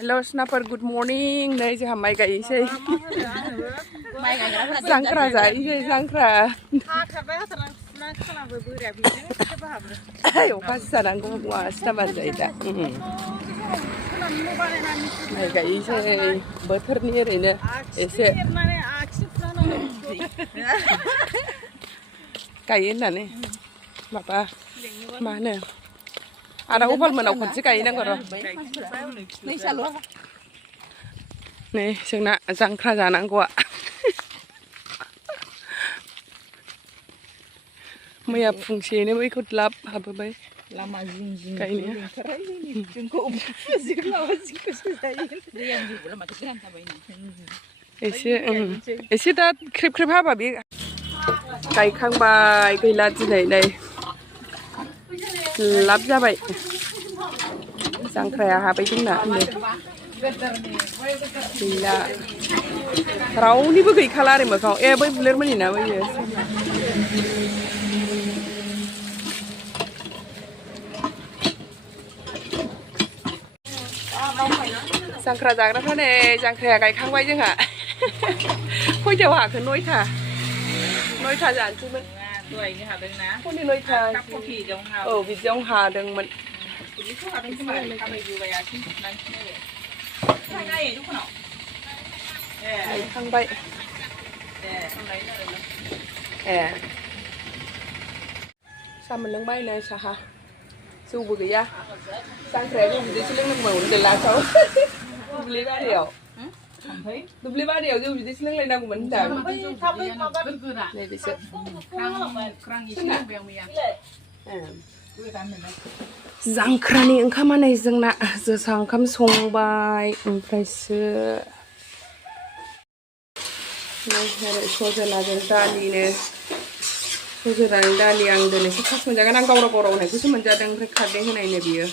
हेल' स्नाफोर good morning नै जोंहा माइ गायनोसै जांख्रा जाहैसै जांख्रा अखासो जानांगौ मासो जाबानो जायो दा माइ गायनोसै बोथोरनि ओरैनो एसे गायो होननानै माबा मा होनो आदा उफाल मोनाव खनसे गायनांगौ र' नै जोंना जांख्रा जानांगौआ मैया फुंसेयैनो बैखौ लाब हाबोबाय लामा जिं जिं गायनाया एसे दा ख्रेब ख्रेब हाबा बे गायखांबाय गैला दिनै नै लाब जाबाय जांख्राया हाबाय जोंना गैला रावनिबो गैखाला आरो मोखाङाव बै बुलेरमोननि ना बैयो जांख्रा जाग्राफ्रा नै जांख्राया गायखांबाय जोंहा खयथायाव हाखो नयथा जानोसैमोन फुंनि 9था औ बिदियावनो हादोंमोन गायखांबाय साहा मोनलोंबाय नै साहा जौबो गैया जांख्राया जौ बिदैसो लोंनांगौमोन लास्टआव दुब्लि बारियाव जौ बिदैसो लोंलायनांगौमोन होनदां नैबेसो जांख्रानि ओंखामा नै जोंना जोसा ओंखाम संबाय ओमफ्रायसो सजनाजों दालिनो सजनानि दालि आं दिनैसो फार्स्ट मोनजागोन आं गावराव होनायखौसो मोनजादों ओमफ्राय खारदै होनायनो बियो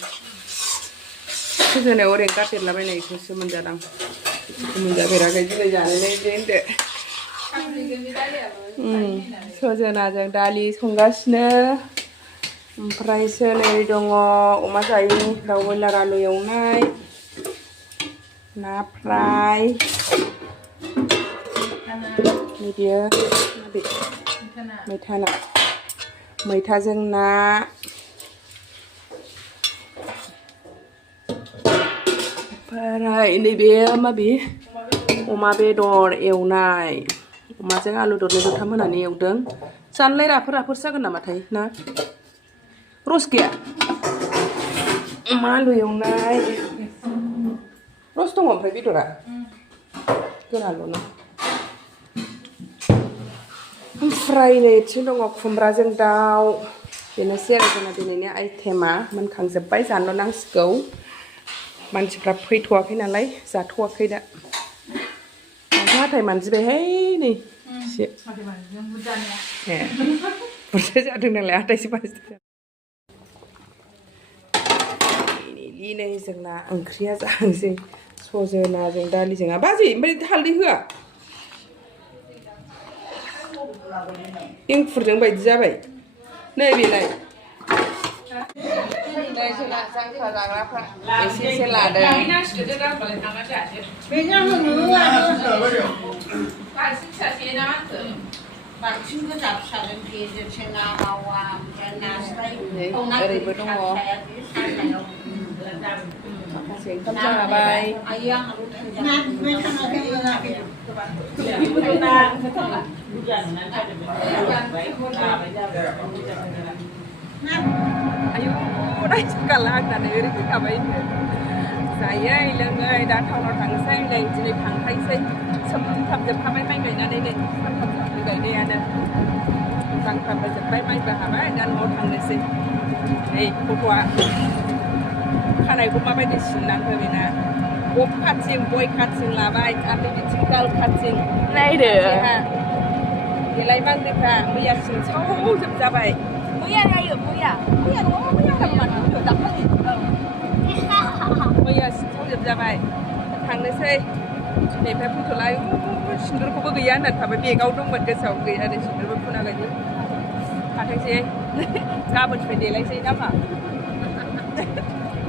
सजनायाव ओरैनो गारदेरलाबायनायखौसो मोनजादां मोनजाफेराखै दिनै जानोलाय होनदो सजनाजों दालि संगासिनो ओमफ्रायसो नै दङ अमा जायैनि दाउ बयलार आलु एवनाय ना फ्राय बियो मैथाजों ना ओमफ्राय नैबे माबे अमा बेदर एवनाय अमाजों आलु दरनै दरथाम होनानै एवदों जानलाय राफोर जागोन नामाथाय ना रस गैया अमा आलु एवनाय रस दङ ओमफ्राय बेदरा गोरानल' ओमफ्राय नैथिं दङ खुमब्राजों दाउ बेनोसै आरो जोंना दिनैनि आइटेमा मोनखांजोब्बाय जानल' नांसिगौ मानसिफ्रा फैथ'वाखै नालाय जाथ'वाखै दा हाथाय मानजिबायहाय नै एसे बुरजा जादों नालाय हाथायसो मानजिदों नै जोंना ओंख्रिया जानोसै सजनाजों दालिजों बाजै ओमफ्राय हालदै होआ एंखुरजों बायदि जाबाय नै बेलाय जोंना जांख्रा जाग्राफ्रा एसे लादों ओरैबो दङ माखासे ओंखाम जाबाय आयु रायजोकाला होननानै ओरै फैखाबाय जायै लोङै दा टाउनाव थांनोसै नै दिनै थांखायसै सोमथाबजोबखाबाय माइ गायनानै नै सानथाम गायनायानो जांख्राबो जोब्बाय माइबो हाबाय दा न'आव थांनोसै नै गथ'आ खानायखौ माबायदि सिननांगौ बेना बब काटिं बय काटिं लाबाय आरो बिथिं गाल काटिं नायदो देलाय बांग्रिफ्रा मैया सिनसावजोबजाबाय मैया सिनसावजोबजाबाय थांनोसै दिनैनिफ्राय फैथ'ला सिन्दुरखौबो गैया होननानै थाबाय बेगाव दंमोन गोसोआव गैया आरो सिन्दुरबो फुना गायनो थाथोंसै गाबोननिफ्राय देलायसै नामा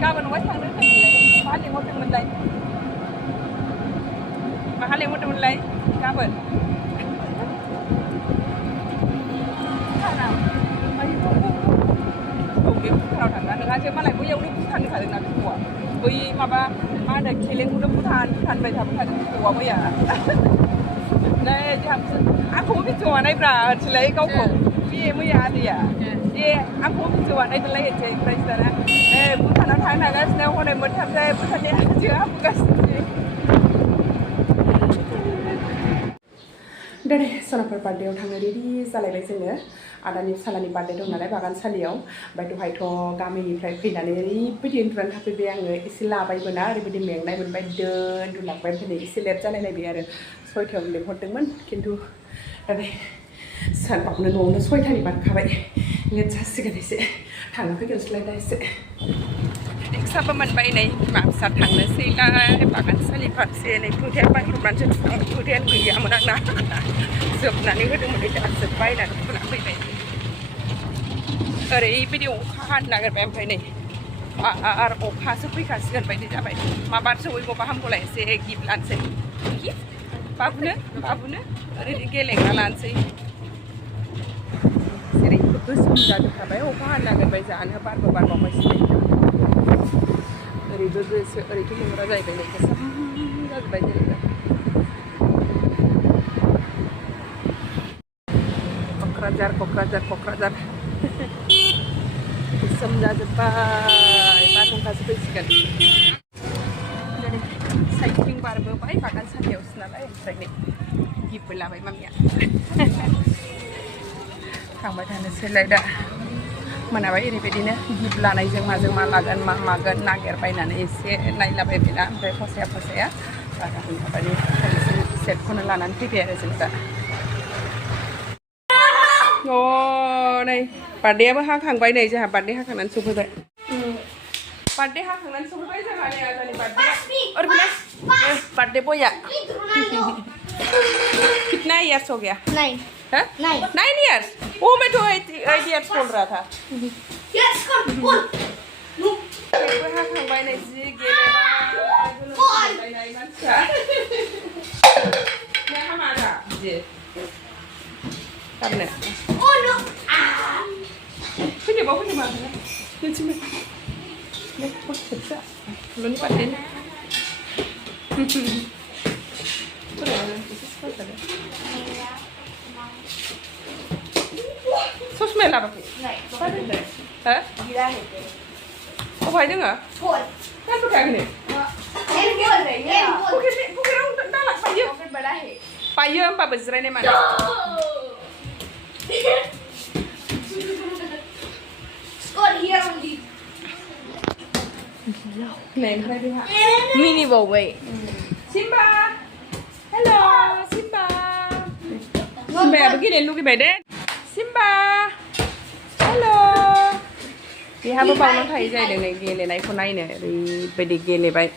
गाबोन अहाय थांनो होनदोंमोनलाय मा लिंहरदोंमोनलाय लेंहरदोंमोनलाय गाबोन बे भुटानाव थांना नोंहासो मालाय बैयावनो भुटान होखादोंना बिब'आ बै माबा मा होनो खेलेंखौनो भुटान बाय थाबोखादों बिब'आ मैया नै आंखौबो भिडिअ बानायब्रा होनसैलाय गावखौ बे मैया आदैया दे आंखौबो भिडिअ बानायदोलाय होनसै ओमफ्राय दाना भुटानाव थांनो नागासिनो हनै मोनथामसै भुटाननि हाजोआ हाबगासिनो दिनै सनाफोर बार्थडेआव थांनो रेडि जालायबाय जोङो आदानि फिसालानि बार्थडे दं नालाय बागानसालियाव ओमफ्राय दहायथ' गामिनिफ्राय फैनानै ओरैबायदि उन्दुनानै थाफैबाय आङो एसे लाबायबोना ओरैबायदि मेंनाय मोनबाय उन्दुलांबाय ओमफ्राय एसे लेट जालायलायबाय आरो 6टायाव लेंहरदोंमोन खिन्थु दिनै सानबावनो न'आवनो 6टानि बारखाबाय लेट जासिगोन एसे थांनो फैगोनसैलाय दा एसे रिक्साबो मोनबाय नै बिमा फिसा थांनोसैलाय बागानसालि फारसे नै फुथाया बायख्रबनानैसो फुथायानो गैयामोन आंना जोबनानै होदोंमोन दा जोब्बायनानै फुना फैबाय ओरैबायदि अखा हानो नागिरबाय ओमफ्राय नै आरो अखासो फैखासिगोन बायदि जाबाय माबा सहैगौबा हामगौलाय एसे गिफ्ट लानोसै बाबुनो ओरैनो गेलेग्रा लानोसै जेरैबो गोसोम जाजोबखाबाय अखा हानो नागिरबाय जानो बारबावबायसो ओरैबो गोसो ओरैथ' मोनग्रा जाहैबाय नै गोसोम जाजोब्बाय जेरैबो क'क्राझार गोसोम जाजोब्बाय बारहुंखासो फैसिगोन साइक्लिं बारबोबाय बागानसालियावसो नालाय ओमफ्राय नै गिफ्टबो लाबाय मामिया थांबाय थानोसैलाय दा मोनाबाय ओरैबायदिनो गिफ्ट लानायजों माजों मा लागोन मा मागोन नागिरबायनानै एसे नायलाबायबायना ओमफ्राय फसाया बारा माबानि सेटखौनो लानानै फैबाय आरो जों दा नै बार्थडेआबो हाखांबाय नै जोंहा बार्थडे हाखांनानै सफैबाय बार्थडे हाखांनानै सफैबाय जोंहा नै आजानि बार्थडेआ बर्थडे बॉय कितना इयर्स हो गया 9 इयर्स वो मैं तो 8 इयर्स बोल रहा था यस कम बोल हाखांबाय नै जि गेलेबाय मानसिया मा हामारा बिदि Karena. Oh no. Punya bawa punya mana? Ni cuma. Ni pas besar. Belum ni paten. Sos mela apa? नहीं. Hah? Gila है. Oh भाई dengar? Boy. Kan tu kayak gini? Handphone है ये. Bukan orang dah lah payah. Bukan bada है. Payah apa besar ni mana? Score here only. Mini bow wait. Simba. Hello, Simba. Simba begini look at that. Simba. Hello. Dia apa bangun thai jai dengan gele naik pun naik ni, bedi gele baik.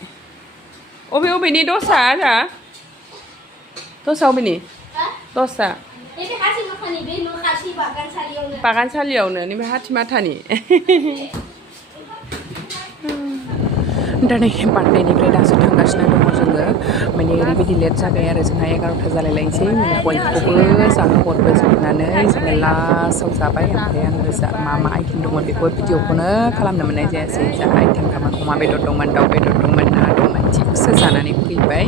Obi ni dosa ada. Dosa obi ni. Dosa. बागानसालियावनो नैबे हाथिमाथानि दा नै बार्थडेनिफ्राय दासो थांगासिनो दङ जोङो माने ओरैबायदि late जाबाय आरो जोंहा 11ता जालायलायनोसै बयखौबो जाहो हरबोजोबनानै जोङो लास्टआव जाबाय ओमफ्राय आङो मा आइटेम दंमोन बेखौ भिडिअखौनो खालामनो मोननाय जायासै जा आइटेम दंमोन अमा बेदर दंमोन दाउ बेदर दंमोन ना दंमोन थिगसो जानानै फैबाय